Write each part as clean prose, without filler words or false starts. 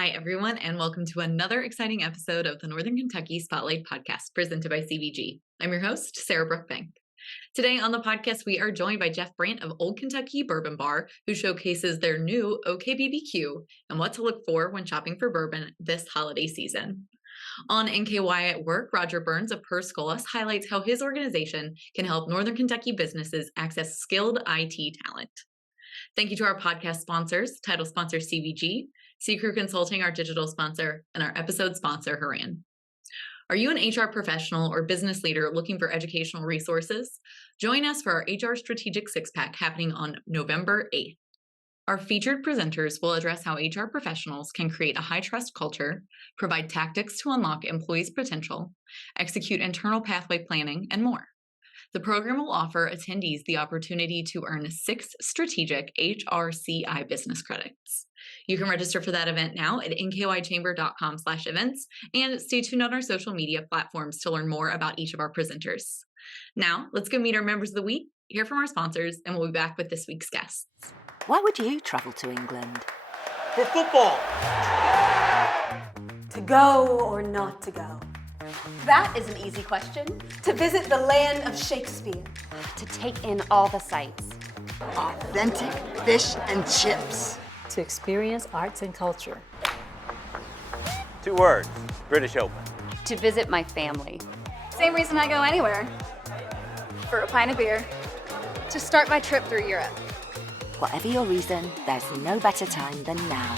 Hi, everyone, and welcome to another exciting episode of the Northern Kentucky Spotlight Podcast presented by CBG. I'm your host, Sarah Brookbank. Today on the podcast, we are joined by Jeff Brandt of Old Kentucky Bourbon Bar, who showcases their new OKBBQ and what to look for when shopping for bourbon this holiday season. On NKY Work, Roger Burns of Scholas highlights how his organization can help Northern Kentucky businesses access skilled IT talent. Thank you to our podcast sponsors, title sponsor CBG, C-Crew Consulting, our digital sponsor, and our episode sponsor, Haran. Are you an HR professional or business leader looking for educational resources? Join us for our HR Strategic Six-Pack happening on November 8th. Our featured presenters will address how HR professionals can create a high-trust culture, provide tactics to unlock employees' potential, execute internal pathway planning, and more. The program will offer attendees the opportunity to earn 6 strategic HRCI business credits. You can register for that event now at nkychamber.com/events and stay tuned on our social media platforms to learn more about each of our presenters. Now, let's go meet our members of the week, hear from our sponsors, and we'll be back with this week's guests. Why would you travel to England? For football. To go or not to go? That is an easy question. To visit the land of Shakespeare. To take in all the sights. Authentic fish and chips. To experience arts and culture. 2 words, British Open. To visit my family. Same reason I go anywhere. For a pint of beer. To start my trip through Europe. Whatever your reason, there's no better time than now.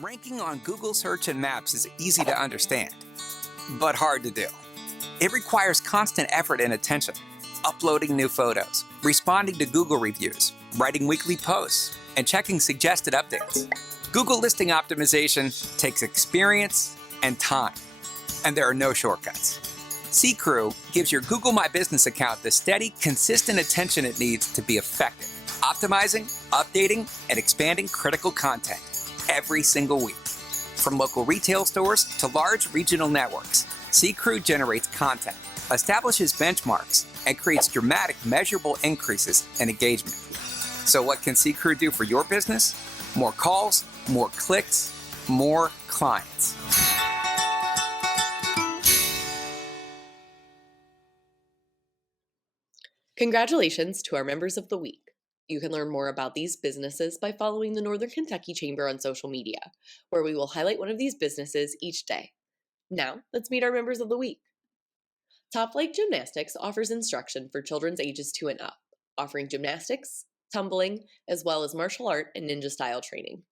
Ranking on Google Search and Maps is easy to understand, but hard to do. It requires constant effort and attention, uploading new photos, responding to Google reviews, writing weekly posts, and checking suggested updates. Google listing optimization takes experience and time, and there are no shortcuts. C-Crew gives your Google My Business account the steady, consistent attention it needs to be effective, optimizing, updating, and expanding critical content every single week. From local retail stores to large regional networks, C-Crew generates content, establishes benchmarks, and creates dramatic, measurable increases in engagement. So what can C-Crew do for your business? More calls, more clicks, more clients. Congratulations to our members of the week. You can learn more about these businesses by following the Northern Kentucky Chamber on social media, where we will highlight one of these businesses each day. Now, let's meet our members of the week. Top Flight Gymnastics offers instruction for children's ages 2 and up, offering gymnastics, tumbling, as well as martial art and ninja style training.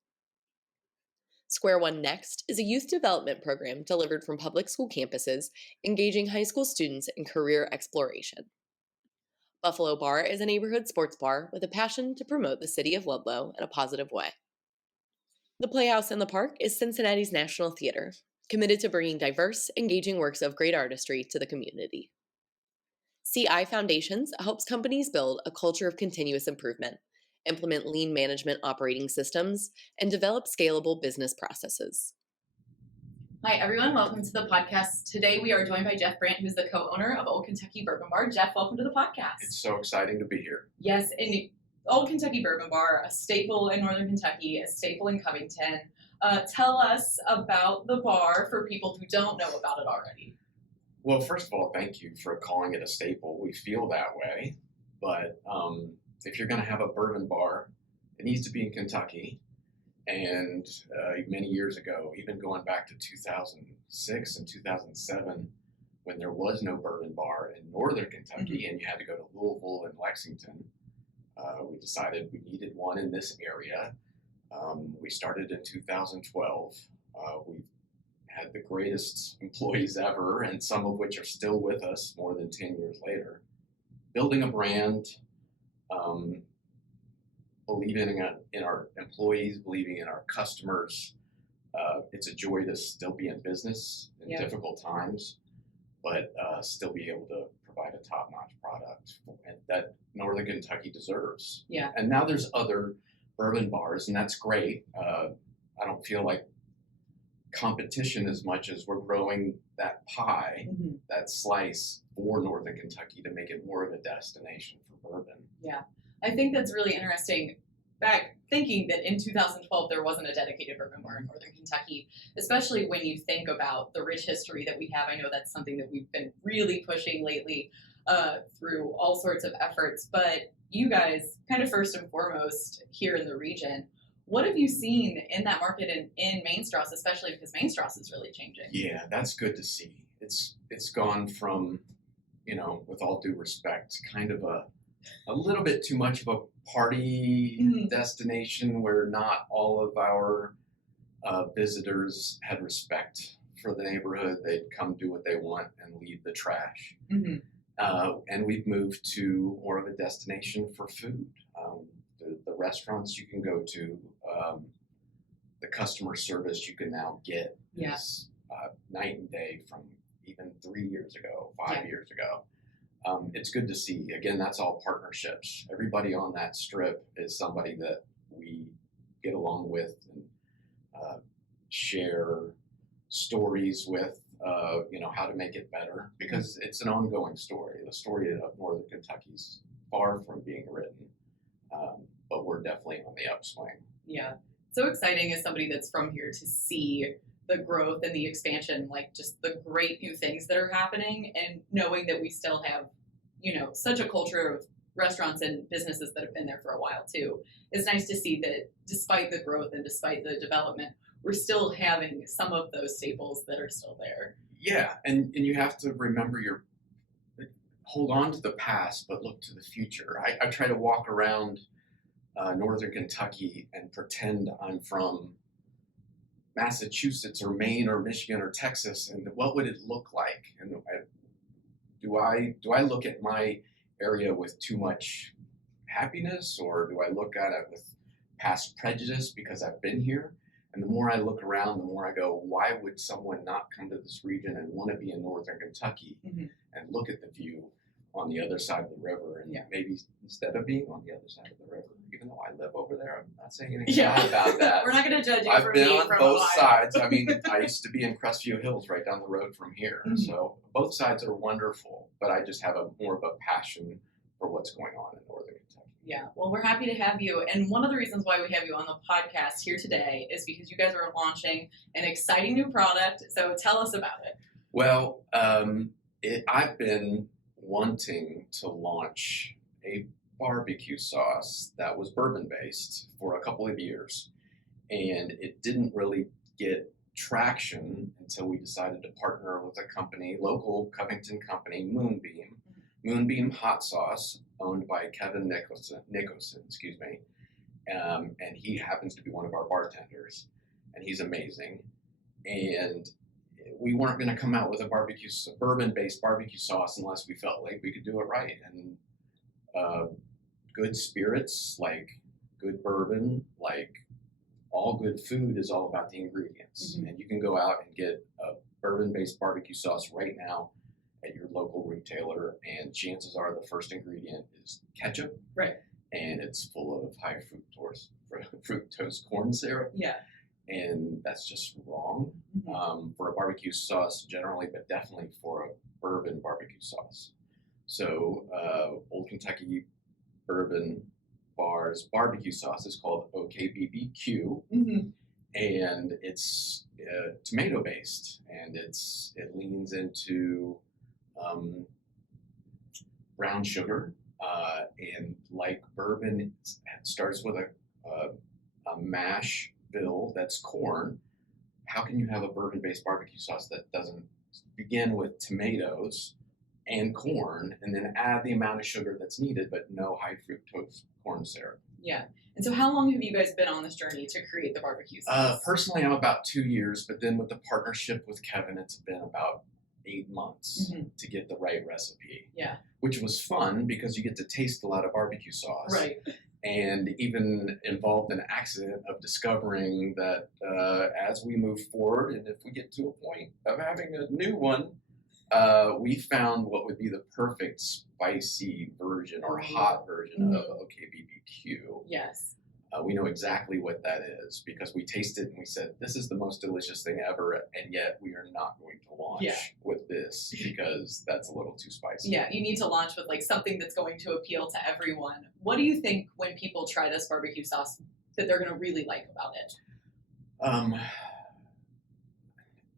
Square One Next is a youth development program delivered from public school campuses, engaging high school students in career exploration. Buffalo Bar is a neighborhood sports bar with a passion to promote the city of Ludlow in a positive way. The Playhouse in the Park is Cincinnati's national theater, committed to bringing diverse, engaging works of great artistry to the community. CI Foundations helps companies build a culture of continuous improvement, implement lean management operating systems, and develop scalable business processes. Hi, everyone. Welcome to the podcast. Today, we are joined by Jeff Brandt, who's the co-owner of Old Kentucky Bourbon Bar. Jeff, welcome to the podcast. It's so exciting to be here. Yes, and Old Kentucky Bourbon Bar, a staple in Northern Kentucky, a staple in Covington. Tell us about the bar for people who don't know about it already. Well, first of all, thank you for calling it a staple. We feel that way. But if you're going to have a bourbon bar, it needs to be in Kentucky. And many years ago, even going back to 2006 and 2007, when there was no bourbon bar in Northern Kentucky and you had to go to Louisville and Lexington, we decided we needed one in this area. We started in 2012. We had the greatest employees ever, and some of which are still with us more than 10 years later. Building a brand, believing in our employees, believing in our customers. It's a joy to still be in business in difficult times, but still be able to provide a top-notch product that Northern Kentucky deserves. Yeah. And now there's other bourbon bars, and that's great. I don't feel like competition as much as we're growing that pie, that slice for Northern Kentucky to make it more of a destination for bourbon. Yeah. I think that's really interesting. back thinking that in 2012 there wasn't a dedicated bourbon bar in Northern Kentucky, especially when you think about the rich history that we have. I know that's something that we've been really pushing lately through all sorts of efforts, but you guys, kind of first and foremost here in the region, what have you seen in that market in Mainstrasse, especially because Mainstrasse is really changing? Yeah, that's good to see. It's gone from, with all due respect, kind of a little bit too much of a party destination where not all of our visitors had respect for the neighborhood. They'd come do what they want and leave the trash. And we've moved to more of a destination for food. The restaurants you can go to, the customer service you can now get is night and day from even 3 years ago, 5 years ago. It's good to see. Again, that's all partnerships. Everybody on that strip is somebody that we get along with and share stories with, how to make it better, because it's an ongoing story. The story of Northern Kentucky's far from being written, but we're definitely on the upswing. Yeah. So exciting as somebody that's from here to see the growth and the expansion, like just the great new things that are happening, and knowing that we still have, such a culture of restaurants and businesses that have been there for a while too. It's nice to see that despite the growth and despite the development, we're still having some of those staples that are still there. Yeah, and you have to remember hold on to the past, but look to the future. I try to walk around Northern Kentucky and pretend I'm from Massachusetts or Maine or Michigan or Texas, and what would it look like? And do I look at my area with too much happiness, or do I look at it with past prejudice because I've been here? And the more I look around, the more I go, why would someone not come to this region and want to be in Northern Kentucky and look at the view on the other side of the river, and maybe instead of being on the other side of the river, even though I live over there, I'm not saying anything bad about that. We're not going to judge you. I've been on both sides. I mean, I used to be in Crestview Hills right down the road from here. So both sides are wonderful, but I just have more of a passion for what's going on in Northern Kentucky. Yeah, well, we're happy to have you. And one of the reasons why we have you on the podcast here today is because you guys are launching an exciting new product. So tell us about it. Well, I've been wanting to launch a barbecue sauce that was bourbon based for a couple of years, and it didn't really get traction until we decided to partner with a company, local Covington company, Moonbeam Hot Sauce, owned by Kevin Nicholson, and he happens to be one of our bartenders, and he's amazing. And we weren't going to come out with a bourbon-based barbecue sauce unless we felt like we could do it right. And good spirits, like good bourbon, like all good food, is all about the ingredients. And you can go out and get a bourbon-based barbecue sauce right now at your local retailer, and chances are the first ingredient is ketchup. Right. And it's full of high fructose corn syrup. Yeah. And that's just wrong for a barbecue sauce generally, but definitely for a bourbon barbecue sauce. So Old Kentucky Bourbon Bar's barbecue sauce is called OKBBQ, and it's tomato based, and it leans into brown sugar, and like bourbon, it starts with a mash bill that's corn. How can you have a bourbon-based barbecue sauce that doesn't begin with tomatoes and corn and then add the amount of sugar that's needed, but no high fructose corn syrup? Yeah. And so how long have you guys been on this journey to create the barbecue sauce? Personally, I'm about 2 years, but then with the partnership with Kevin, it's been about 8 months to get the right recipe. Yeah. Which was fun because you get to taste a lot of barbecue sauce. Right. And even involved an accident of discovering that as we move forward, and if we get to a point of having a new one, we found what would be the perfect spicy version or hot version of OKBBQ. Yes. We know exactly what that is because we tasted and we said, this is the most delicious thing ever, and yet we are not going to launch with this because that's a little too spicy. Yeah, you need to launch with like something that's going to appeal to everyone. What do you think when people try this barbecue sauce that they're going to really like about it?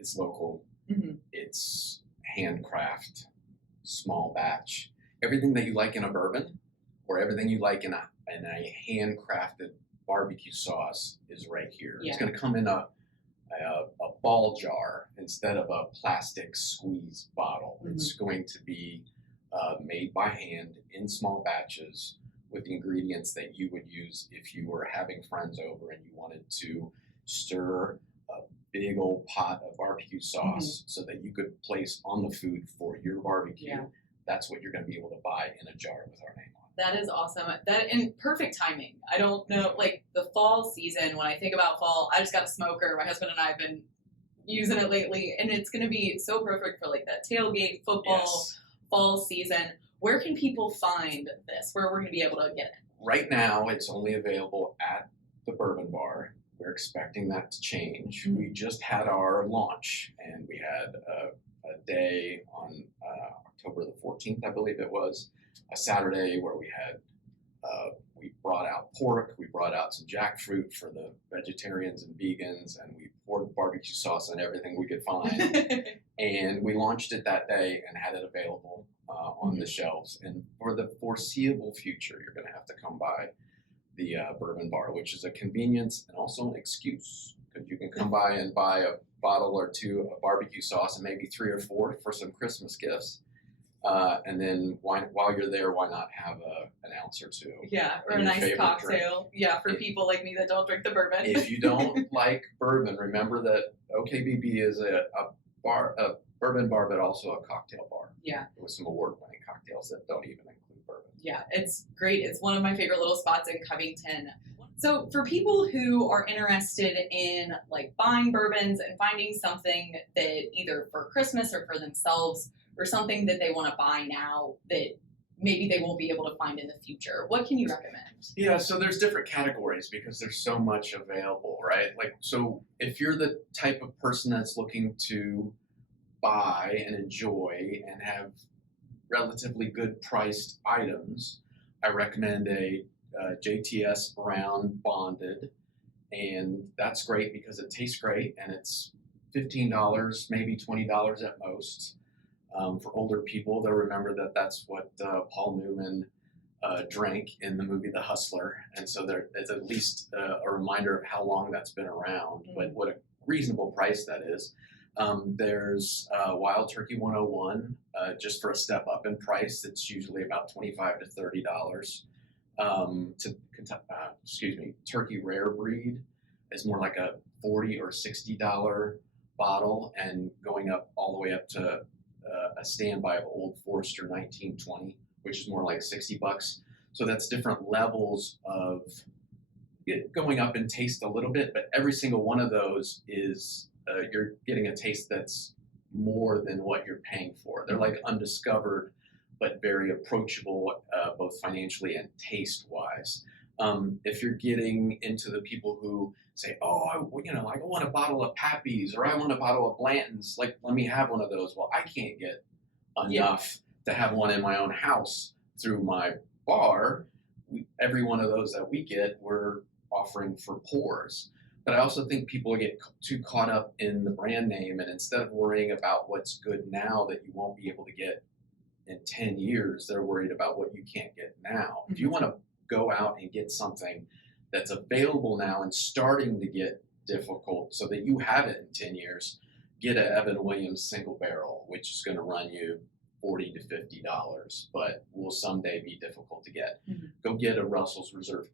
It's local. Mm-hmm. It's handcraft, small batch. Everything that you like in a bourbon or everything you like in a handcrafted barbecue sauce is right here. Yeah. It's going to come in a ball jar instead of a plastic squeeze bottle. Mm-hmm. It's going to be made by hand in small batches with the ingredients that you would use if you were having friends over and you wanted to stir a big old pot of barbecue sauce so that you could place on the food for your barbecue. Yeah. That's what you're going to be able to buy in a jar with our name on it. That is awesome. And perfect timing. I don't know, like the fall season, when I think about fall, I just got a smoker. My husband and I have been using it lately, and it's going to be so perfect for like that tailgate football fall season. Where can people find this? Where we're going to be able to get it? Right now, it's only available at the Bourbon Bar. We're expecting that to change. Mm-hmm. We just had our launch, and we had a day on October the 14th, I believe it was, a Saturday where we had we brought out pork, we brought out some jackfruit for the vegetarians and vegans, and we poured barbecue sauce on everything we could find. And we launched it that day and had it available on the shelves. And for the foreseeable future, you're going to have to come by the Bourbon Bar, which is a convenience and also an excuse, because you can come by and buy a bottle or two of barbecue sauce and maybe 3 or 4 for some Christmas gifts. And then while you're there, why not have an ounce or two? Yeah, or a nice cocktail. Drink. Yeah, for people like me that don't drink the bourbon. If you don't like bourbon, remember that OKBB is a bourbon bar, but also a cocktail bar. Yeah. With some award-winning cocktails that don't even include bourbon. Yeah, it's great. It's one of my favorite little spots in Covington. So for people who are interested in like buying bourbons and finding something that either for Christmas or for themselves or something that they want to buy now that maybe they won't be able to find in the future, what can you recommend? Yeah, so there's different categories because there's so much available, right? Like, so if you're the type of person that's looking to buy and enjoy and have relatively good priced items, I recommend a JTS Brown Bonded, and that's great because it tastes great and it's $15, maybe $20 at most. For older people, they'll remember that that's what Paul Newman drank in the movie The Hustler, and so there's at least a reminder of how long that's been around, but what a reasonable price that is. There's Wild Turkey 101, just for a step up in price. It's usually about $25 to $30. Turkey Rare Breed is more like a $40 or $60 bottle, and going up all the way up to a standby of Old Forester 1920, which is more like $60. So that's different levels of going up in taste a little bit, but every single one of those is you're getting a taste that's more than what you're paying for. They're like undiscovered, but very approachable, both financially and taste-wise. If you're getting into the people who say, oh, I want a bottle of Pappy's or I want a bottle of Blanton's, like, let me have one of those. Well, I can't get enough to have one in my own house through my bar. Every one of those that we get, we're offering for pours. But I also think people get too caught up in the brand name, and instead of worrying about what's good now that you won't be able to get in 10 years, they're worried about what you can't get now. If you want to go out and get something that's available now and starting to get difficult so that you have it in 10 years, get a Evan Williams single barrel, which is going to run you $40 to $50, but will someday be difficult to get. Go get a Russell's Reserve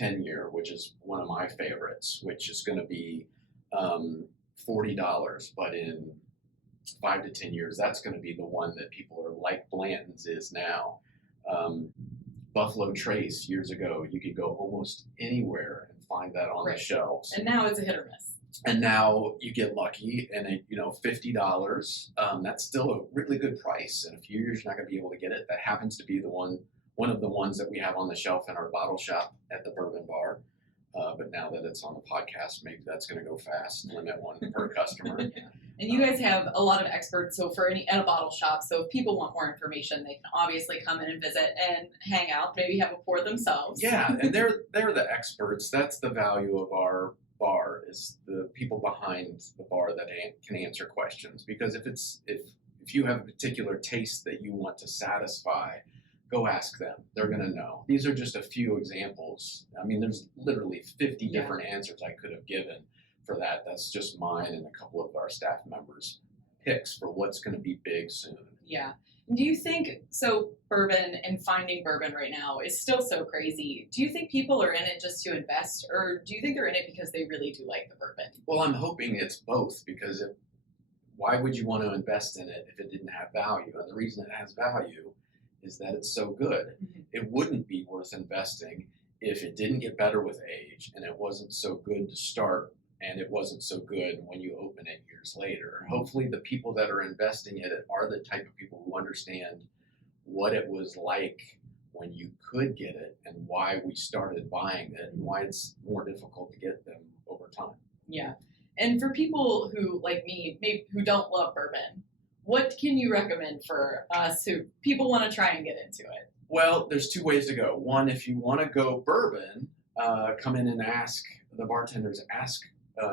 10-year, which is one of my favorites, which is going to be $40, but in 5 to 10 years, that's going to be the one that people are like Blanton's is now. Buffalo Trace, years ago, you could go almost anywhere and find that on the shelves. And now it's a hit or miss. And now you get lucky, and $50. That's still a really good price. In a few years, you're not going to be able to get it. That happens to be one of the ones that we have on the shelf in our bottle shop at the Bourbon Bar. But now that it's on the podcast, maybe that's going to go fast. Limit one per customer. And you guys have a lot of experts. So for at a bottle shop, so if people want more information, they can obviously come in and visit and hang out, maybe have a pour themselves. Yeah, and they're the experts. That's the value of our bar, is the people behind the bar that can answer questions. Because if you have a particular taste that you want to satisfy, go ask them. They're going to know. These are just a few examples. I mean, there's literally 50 different answers I could have given for that. That's just mine and a couple of our staff members' picks for what's going to be big soon. Yeah. Do you think, so bourbon and finding bourbon right now is still so crazy. Do you think people are in it just to invest, or do you think they're in it because they really do like the bourbon? Well, I'm hoping it's both, because why would you want to invest in it if it didn't have value? And the reason it has value is that it's so good. Mm-hmm. It wouldn't be worth investing if it didn't get better with age and it wasn't so good to start and it wasn't so good when you open it years later. Mm-hmm. Hopefully the people that are investing in it are the type of people who understand what it was like when you could get it and why we started buying it and why it's more difficult to get them over time. Yeah. And for people who, like me, maybe who don't love bourbon, what can you recommend for us who people want to try and get into it? Well, there's two ways to go. One, if you want to go bourbon, come in and ask the bartenders,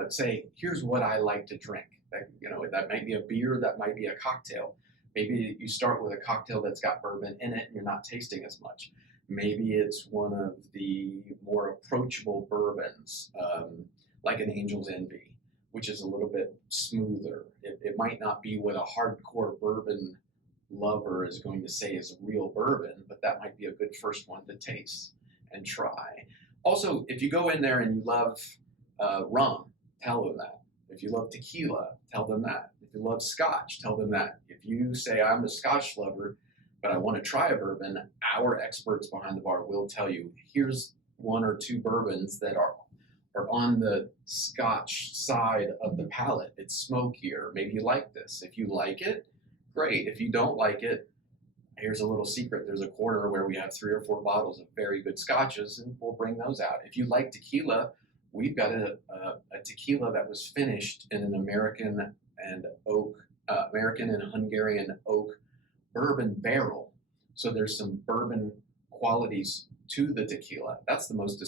say, here's what I like to drink. That might be a beer, that might be a cocktail. Maybe you start with a cocktail that's got bourbon in it and you're not tasting as much. Maybe it's one of the more approachable bourbons, like an Angel's Envy, which is a little bit smoother. It might not be what a hardcore bourbon lover is going to say is real bourbon, but that might be a good first one to taste and try. Also, if you go in there and you love rum, tell them that. If you love tequila, tell them that. If you love scotch, tell them that. If you say, I'm a scotch lover, but I want to try a bourbon, our experts behind the bar will tell you, here's one or two bourbons that are on the scotch side of the palate. It's smokier. Maybe you like this. If you like it, great. If you don't like it, here's a little secret. There's a corner where we have 3 or 4 bottles of very good scotches, and we'll bring those out. If you like tequila, we've got a tequila that was finished in an American and Hungarian oak bourbon barrel. So there's some bourbon qualities to the tequila. That's the most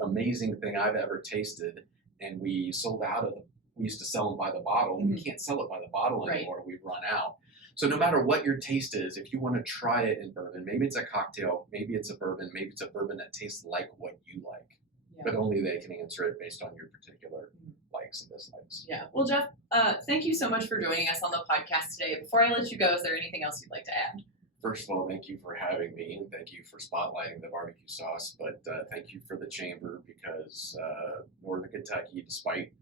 amazing thing I've ever tasted, and we sold out of them. We used to sell them by the bottle. Mm-hmm. We can't sell it by the bottle anymore. Right. We've run out. So no matter what your taste is, if you want to try it in bourbon, maybe it's a cocktail, maybe it's a bourbon, maybe it's a bourbon that tastes like what you like, but only they can answer it based on your particular likes and dislikes. Yeah. Well, Jeff, thank you so much for joining us on the podcast today. Before I let you go, is there anything else you'd like to add? First of all, thank you for having me, and thank you for spotlighting the barbecue sauce. But thank you for the chamber, because Northern Kentucky, despite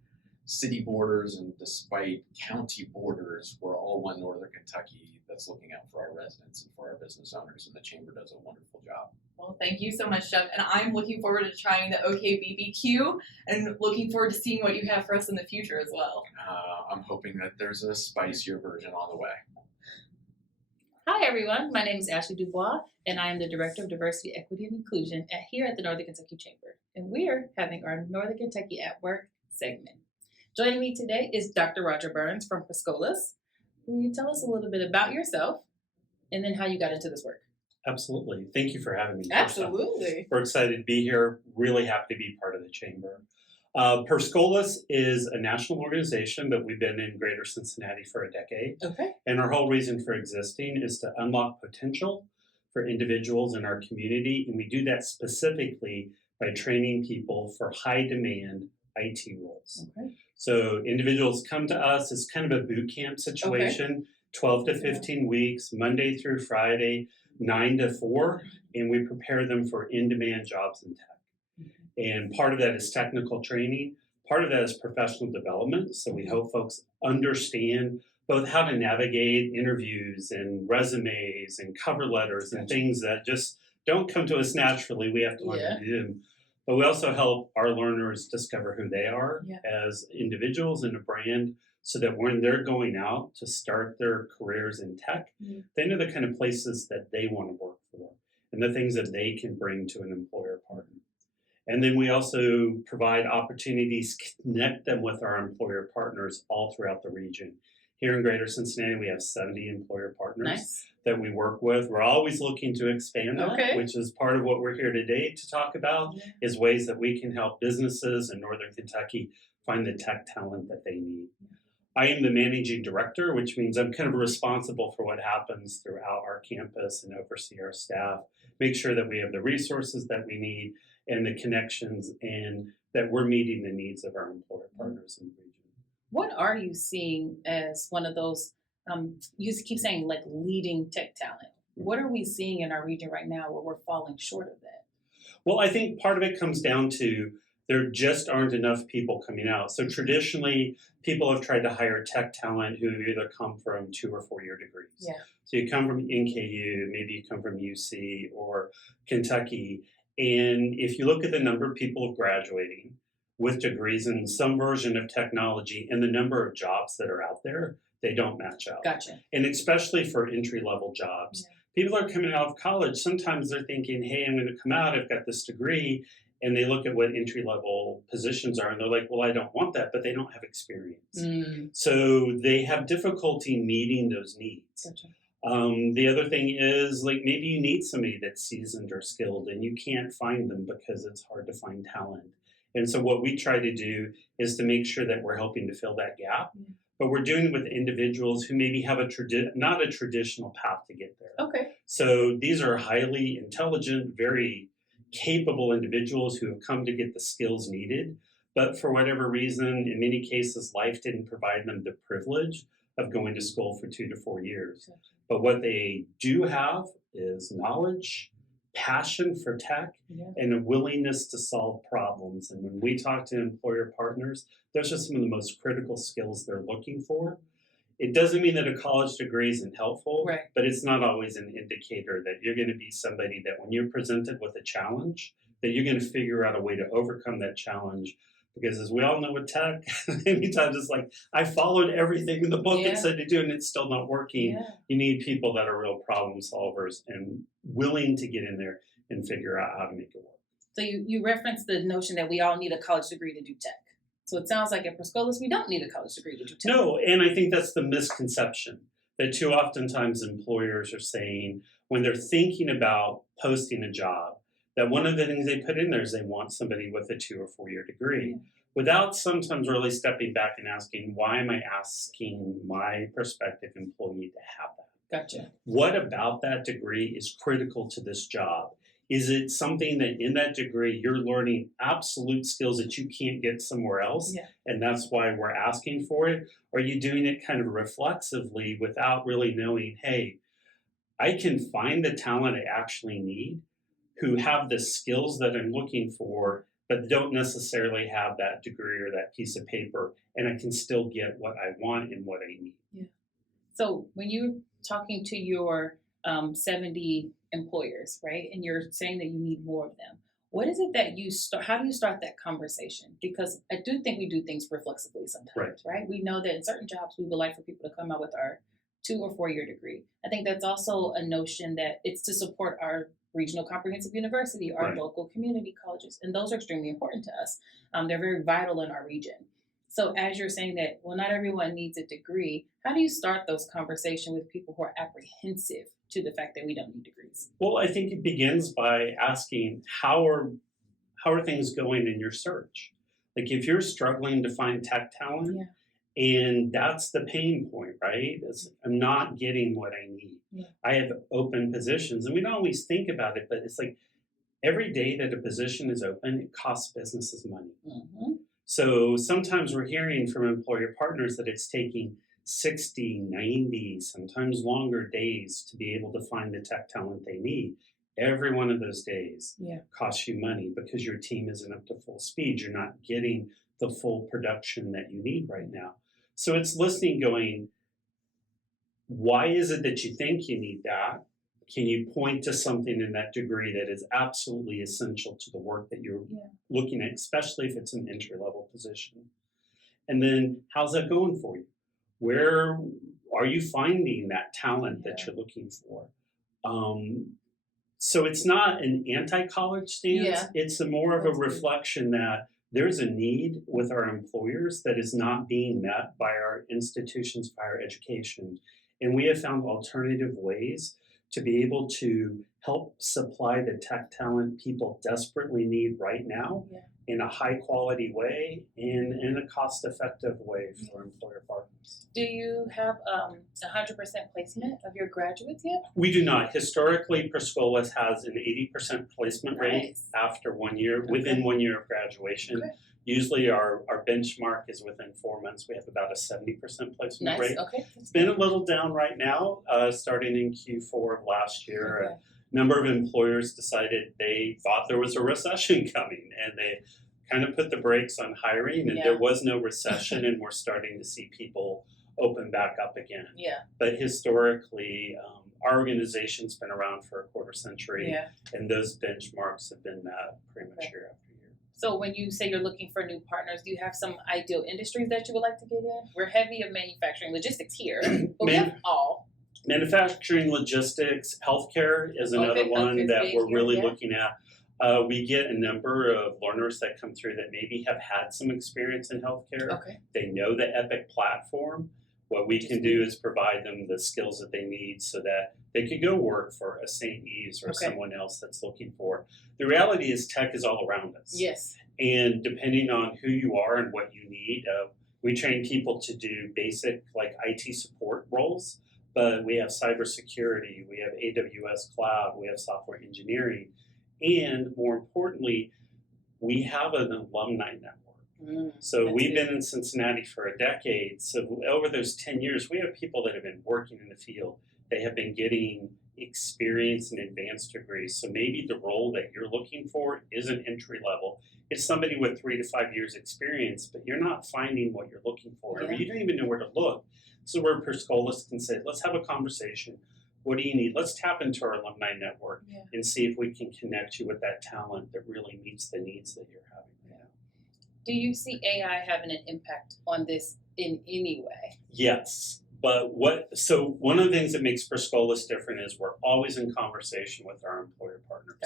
city borders and despite county borders, we're all one Northern Kentucky that's looking out for our residents and for our business owners, and the chamber does a wonderful job. Well, thank you so much, Jeff. And I'm looking forward to trying the OKBBQ and looking forward to seeing what you have for us in the future as well. I'm hoping that there's a spicier version on the way. Hi, everyone. My name is Ashley Dubois, and I am the Director of Diversity, Equity, and Inclusion here at the Northern Kentucky Chamber. And we're having our Northern Kentucky at Work segment. Joining me today is Dr. Roger Burns from Scholas. Will you tell us a little bit about yourself and then how you got into this work? Absolutely. Thank you for having me. Absolutely. We're excited to be here. Really happy to be part of the chamber. Scholas is a national organization, but we've been in greater Cincinnati for a decade. Okay. And our whole reason for existing is to unlock potential for individuals in our community. And we do that specifically by training people for high demand IT roles. Okay. So individuals come to us as kind of a boot camp situation, 12 to 15 weeks, Monday through Friday, 9 to 4, and we prepare them for in-demand jobs in tech. And part of that is technical training. Part of that is professional development. So we help folks understand both how to navigate interviews and resumes and cover letters and things that just don't come to us naturally. We have to learn to do them. But we also help our learners discover who they are as individuals in a brand, so that when they're going out to start their careers in tech, they know the kind of places that they want to work for and the things that they can bring to an employer partner. And then we also provide opportunities to connect them with our employer partners all throughout the region. Here in Greater Cincinnati, we have 70 employer partners that we work with. We're always looking to expand that, which is part of what we're here today to talk about, is ways that we can help businesses in Northern Kentucky find the tech talent that they need. I am the managing director, which means I'm kind of responsible for what happens throughout our campus and oversee our staff, make sure that we have the resources that we need and the connections, and that we're meeting the needs of our employer partners in the region. What are you seeing as one of those, you keep saying like leading tech talent. What are we seeing in our region right now where we're falling short of that? Well, I think part of it comes down to there just aren't enough people coming out. So traditionally, people have tried to hire tech talent who either come from 2 or 4 year degrees. Yeah. So you come from NKU, maybe you come from UC or Kentucky. And if you look at the number of people graduating with degrees in some version of technology and the number of jobs that are out there, they don't match up. Gotcha. And especially for entry-level jobs. People are coming out of college, sometimes they're thinking, hey, I'm going to come out, I've got this degree, and they look at what entry-level positions are, and they're like, well, I don't want that, but they don't have experience. So they have difficulty meeting those needs. Gotcha. The other thing is, like, maybe you need somebody that's seasoned or skilled, and you can't find them because it's hard to find talent. And so what we try to do is to make sure that we're helping to fill that gap. But we're doing it with individuals who maybe have not a traditional path to get there. Okay. So these are highly intelligent, very capable individuals who have come to get the skills needed. But for whatever reason, in many cases, life didn't provide them the privilege of going to school for 2 to 4 years. But what they do have is knowledge, passion for tech, and a willingness to solve problems. And when we talk to employer partners, those are some of the most critical skills they're looking for. It doesn't mean that a college degree isn't helpful, but it's not always an indicator that you're going to be somebody that when you're presented with a challenge, that you're going to figure out a way to overcome that challenge. Because as we all know with tech, many times it's like, I followed everything in the book it said to do and it's still not working. You need people that are real problem solvers and willing to get in there and figure out how to make it work. So you referenced the notion that we all need a college degree to do tech. So it sounds like at Scholas, we don't need a college degree to do tech. No, and I think that's the misconception that too oftentimes employers are saying when they're thinking about posting a job, that one of the things they put in there is they want somebody with a 2 or 4 year degree without sometimes really stepping back and asking, why am I asking my prospective employee to have that? Gotcha. What about that degree is critical to this job? Is it something that in that degree you're learning absolute skills that you can't get somewhere else? And that's why we're asking for it? Or are you doing it kind of reflexively without really knowing, hey, I can find the talent I actually need who have the skills that I'm looking for, but don't necessarily have that degree or that piece of paper, and I can still get what I want and what I need. So when you're talking to your 70 employers, right, and you're saying that you need more of them, what is it that you start, how do you start that conversation? Because I do think we do things reflexively sometimes, right? We know that in certain jobs, we would like for people to come out with our 2 or 4 year degree. I think that's also a notion that it's to support our regional comprehensive university, our local community colleges, and those are extremely important to us. They're very vital in our region. So as you're saying that, well, not everyone needs a degree, how do you start those conversations with people who are apprehensive to the fact that we don't need degrees? Well, I think it begins by asking, how are things going in your search? Like if you're struggling to find tech talent, and that's the pain point, right? I'm not getting what I need. I have open positions, and we don't always think about it, but it's like every day that a position is open, it costs businesses money. So sometimes we're hearing from employer partners that it's taking 60, 90, sometimes longer days to be able to find the tech talent they need. Every one of those days costs you money because your team isn't up to full speed. You're not getting the full production that you need right now. So it's listening, going, why is it that you think you need that? Can you point to something in that degree that is absolutely essential to the work that you're looking at, especially if it's an entry-level position? And then how's that going for you? Where are you finding that talent that you're looking for? So it's not an anti-college stance. It's more of a reflection that there's a need with our employers that is not being met by our institutions of higher education. And we have found alternative ways to be able to help supply the tech talent people desperately need right now in a high quality way and in a cost effective way for employer partners. Do you have 100% placement of your graduates yet? We do not. Historically, Scholas has an 80% placement rate after 1 year, within 1 year of graduation. Usually our benchmark is within 4 months. We have about a 70% placement rate. It's been a little down right now, starting in Q4 of last year. A number of employers decided they thought there was a recession coming, and they kind of put the brakes on hiring, and there was no recession, and we're starting to see people open back up again. But historically, our organization's been around for a quarter century, and those benchmarks have been met pretty much year after year. So when you say you're looking for new partners, do you have some ideal industries that you would like to get in? We're heavy of manufacturing logistics here, but we have all. Manufacturing, logistics, healthcare is another one that we're really looking at. We get a number of learners that come through that maybe have had some experience in healthcare. They know the Epic platform. What we can do is provide them the skills that they need so that they could go work for a St. E's or someone else that's looking for. The reality is tech is all around us. And depending on who you are and what you need, we train people to do basic like IT support roles, but we have cybersecurity, we have AWS cloud, we have software engineering, and more importantly, we have an alumni network. So we've been in Cincinnati for a decade. So over those 10 years, we have people that have been working in the field. They have been getting experience and advanced degrees. So maybe the role that you're looking for isn't entry level. It's somebody with 3 to 5 years experience, but you're not finding what you're looking for. Or you don't even know where to look. So where Scholas can say, let's have a conversation. What do you need? Let's tap into our alumni network and see if we can connect you with that talent that really meets the needs that you're having right now. Do you see AI having an impact on this in any way? Yes. But one of the things that makes Scholas different is we're always in conversation with our employer partners.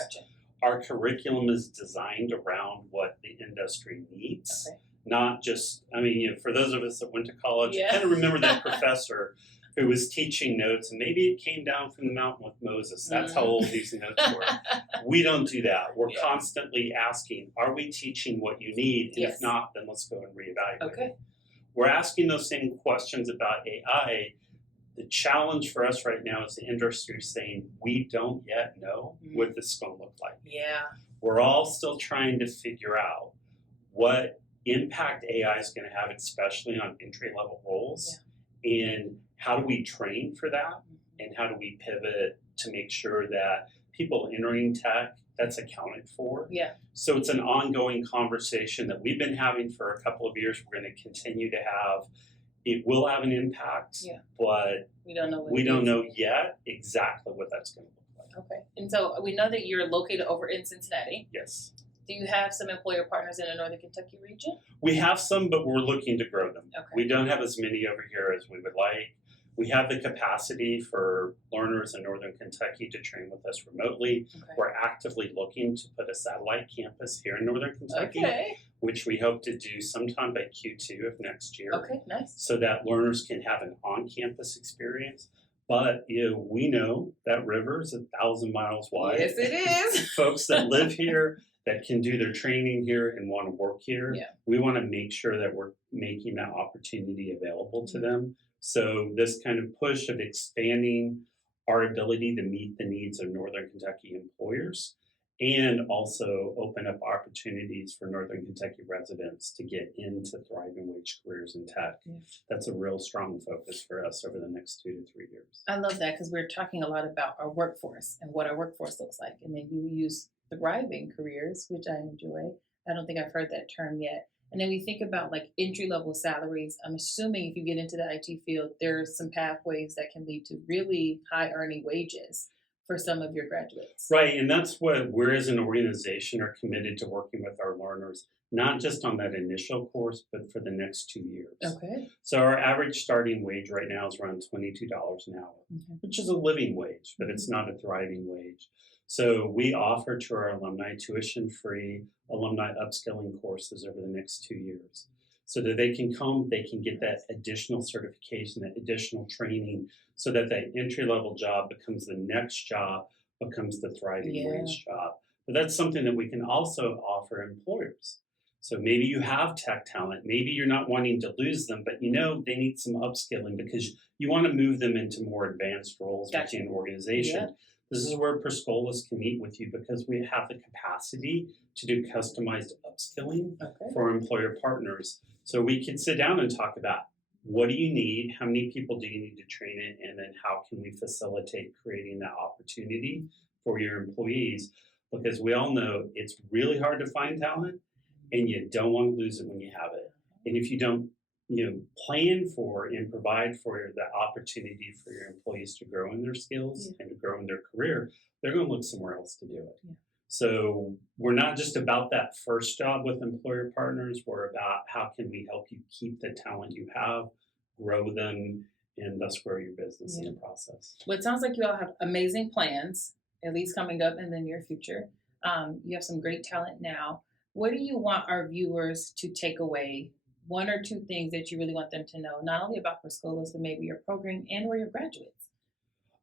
Our curriculum is designed around what the industry needs, not just, for those of us that went to college, I kind of remember that professor who was teaching notes, and maybe it came down from the mountain with Moses. That's how old these notes were. We don't do that. We're constantly asking, are we teaching what you need? And if not, then let's go and reevaluate. We're asking those same questions about AI. The challenge for us right now is the industry saying, we don't yet know what this is going to look like. We're all still trying to figure out what impact AI is going to have, especially on entry-level roles, and how do we train for that, and how do we pivot to make sure that people entering tech, that's accounted for. So it's an ongoing conversation that we've been having for a couple of years. We're going to continue to have. It will have an impact, but we don't know yet exactly what that's going to look like. And so we know that you're located over in Cincinnati. Yes. Do you have some employer partners in the Northern Kentucky region? We have some, but we're looking to grow them. We don't have as many over here as we would like. We have the capacity for learners in Northern Kentucky to train with us remotely. We're actively looking to put a satellite campus here in Northern Kentucky, which we hope to do sometime by Q2 of next year. So that learners can have an on-campus experience. But we know that river is 1,000 miles wide. Yes, it is. Folks that live here, that can do their training here and want to work here, we want to make sure that we're making that opportunity available to them. So this kind of push of expanding our ability to meet the needs of Northern Kentucky employers and also open up opportunities for Northern Kentucky residents to get into thriving wage careers in tech. That's a real strong focus for us over the next 2 to 3 years. I love that because we're talking a lot about our workforce and what our workforce looks like. And then you use thriving careers, which I enjoy. I don't think I've heard that term yet. And then we think about like entry-level salaries. I'm assuming if you get into the IT field, there are some pathways that can lead to really high earning wages for some of your graduates. Right, and that's what we're as an organization are committed to working with our learners, not just on that initial course, but for the next 2 years. So our average starting wage right now is around $22 an hour, which is a living wage, but it's not a thriving wage. So we offer to our alumni tuition-free alumni upskilling courses over the next 2 years, so that they can come, they can get that additional certification, that additional training, so that that entry-level job becomes the next job, becomes the thriving wage job. But that's something that we can also offer employers. So maybe you have tech talent, maybe you're not wanting to lose them, but you know they need some upskilling because you want to move them into more advanced roles within an organization. This is where Scholas can meet with you because we have the capacity to do customized upskilling for employer partners. So we can sit down and talk about what do you need, how many people do you need to train in, and then how can we facilitate creating that opportunity for your employees? Because we all know it's really hard to find talent and you don't want to lose it when you have it. And if you don't plan for and provide for the opportunity for your employees to grow in their skills and to grow in their career, they're going to look somewhere else to do it. So we're not just about that first job with employer partners. We're about how can we help you keep the talent you have, grow them, and thus grow your business in the process. Well, it sounds like you all have amazing plans, at least coming up in the near future. You have some great talent now. What do you want our viewers to take away? One or two things that you really want them to know, not only about Scholas, but maybe your program and or your graduates?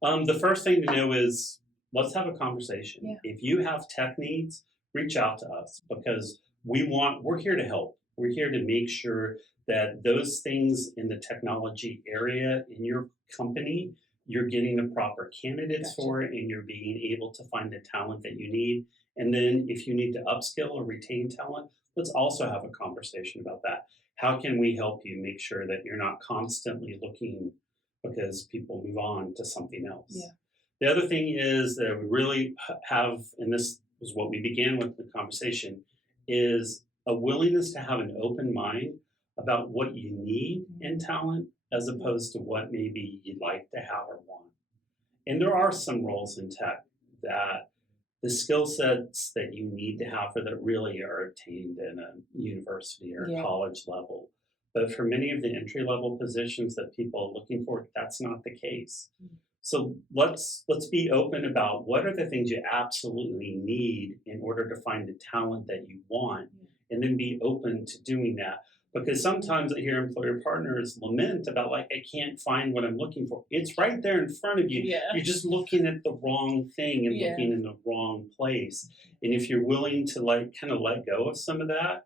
The first thing to know is let's have a conversation. If you have tech needs, reach out to us because we're here to help. We're here to make sure that those things in the technology area in your company, you're getting the proper candidates for it and you're being able to find the talent that you need. And then if you need to upskill or retain talent, let's also have a conversation about that. How can we help you make sure that you're not constantly looking because people move on to something else? The other thing is that we really have, and this was what we began with the conversation, is a willingness to have an open mind about what you need in talent as opposed to what maybe you'd like to have or want. And there are some roles in tech that the skill sets that you need to have for that really are obtained in a university or college level. But for many of the entry-level positions that people are looking for, that's not the case. So let's be open about what are the things you absolutely need in order to find the talent that you want, and then be open to doing that. Because sometimes I hear employer partners lament about I can't find what I'm looking for. It's right there in front of you. You're just looking at the wrong thing and looking in the wrong place. And if you're willing to kind of let go of some of that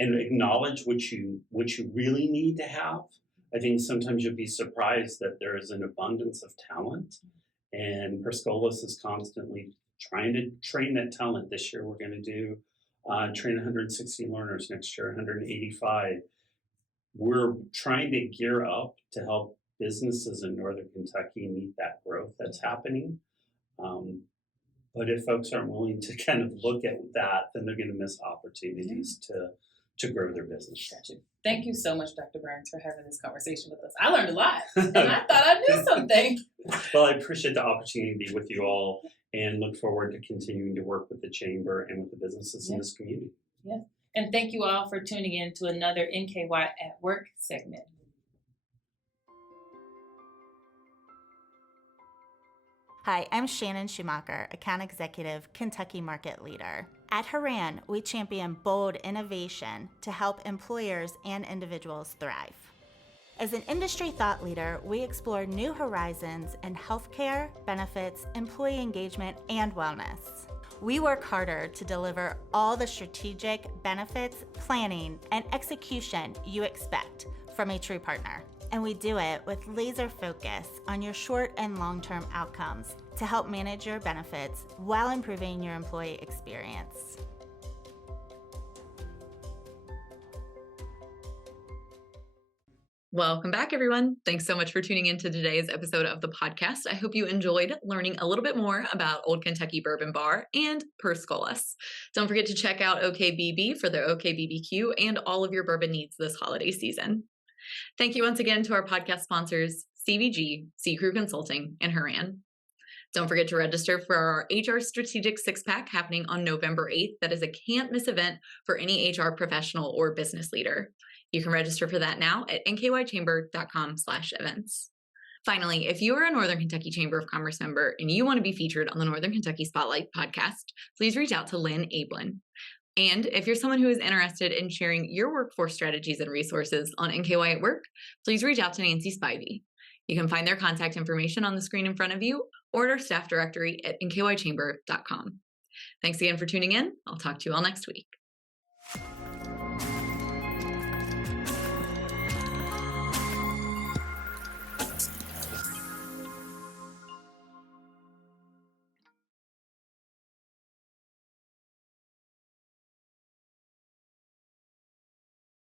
and acknowledge what you really need to have, I think sometimes you'll be surprised that there is an abundance of talent. And Scholas is constantly trying to train that talent. This year we're going to do train 160 learners, next year 185. We're trying to gear up to help businesses in Northern Kentucky meet that growth that's happening. But if folks aren't willing to kind of look at that, then they're going to miss opportunities to grow their business. Gotcha. Thank you so much, Dr. Burns, for having this conversation with us. I learned a lot, and I thought I knew something. Well, I appreciate the opportunity to be with you all and look forward to continuing to work with the Chamber and with the businesses in this community. And thank you all for tuning in to another NKY at Work segment. Hi, I'm Shannon Schumacher, Account Executive, Kentucky Market Leader. At Haran, we champion bold innovation to help employers and individuals thrive. As an industry thought leader, we explore new horizons in healthcare, benefits, employee engagement, and wellness. We work harder to deliver all the strategic benefits, planning, and execution you expect from a true partner. And we do it with laser focus on your short and long-term outcomes to help manage your benefits while improving your employee experience. Welcome back, everyone. Thanks so much for tuning in to today's episode of the podcast. I hope you enjoyed learning a little bit more about Old Kentucky Bourbon Bar and Scholas. Don't forget to check out OKBB for their OKBBQ and all of your bourbon needs this holiday season. Thank you once again to our podcast sponsors, CVG, C Crew Consulting, and Haran. Don't forget to register for our HR Strategic Six-Pack happening on November 8th. That is a can't-miss event for any HR professional or business leader. You can register for that now at nkychamber.com/events. Finally, if you are a Northern Kentucky Chamber of Commerce member and you want to be featured on the Northern Kentucky Spotlight podcast, please reach out to Lynn Ablin. And if you're someone who is interested in sharing your workforce strategies and resources on NKY at Work, please reach out to Nancy Spivey. You can find their contact information on the screen in front of you or at our staff directory at nkychamber.com. Thanks again for tuning in. I'll talk to you all next week.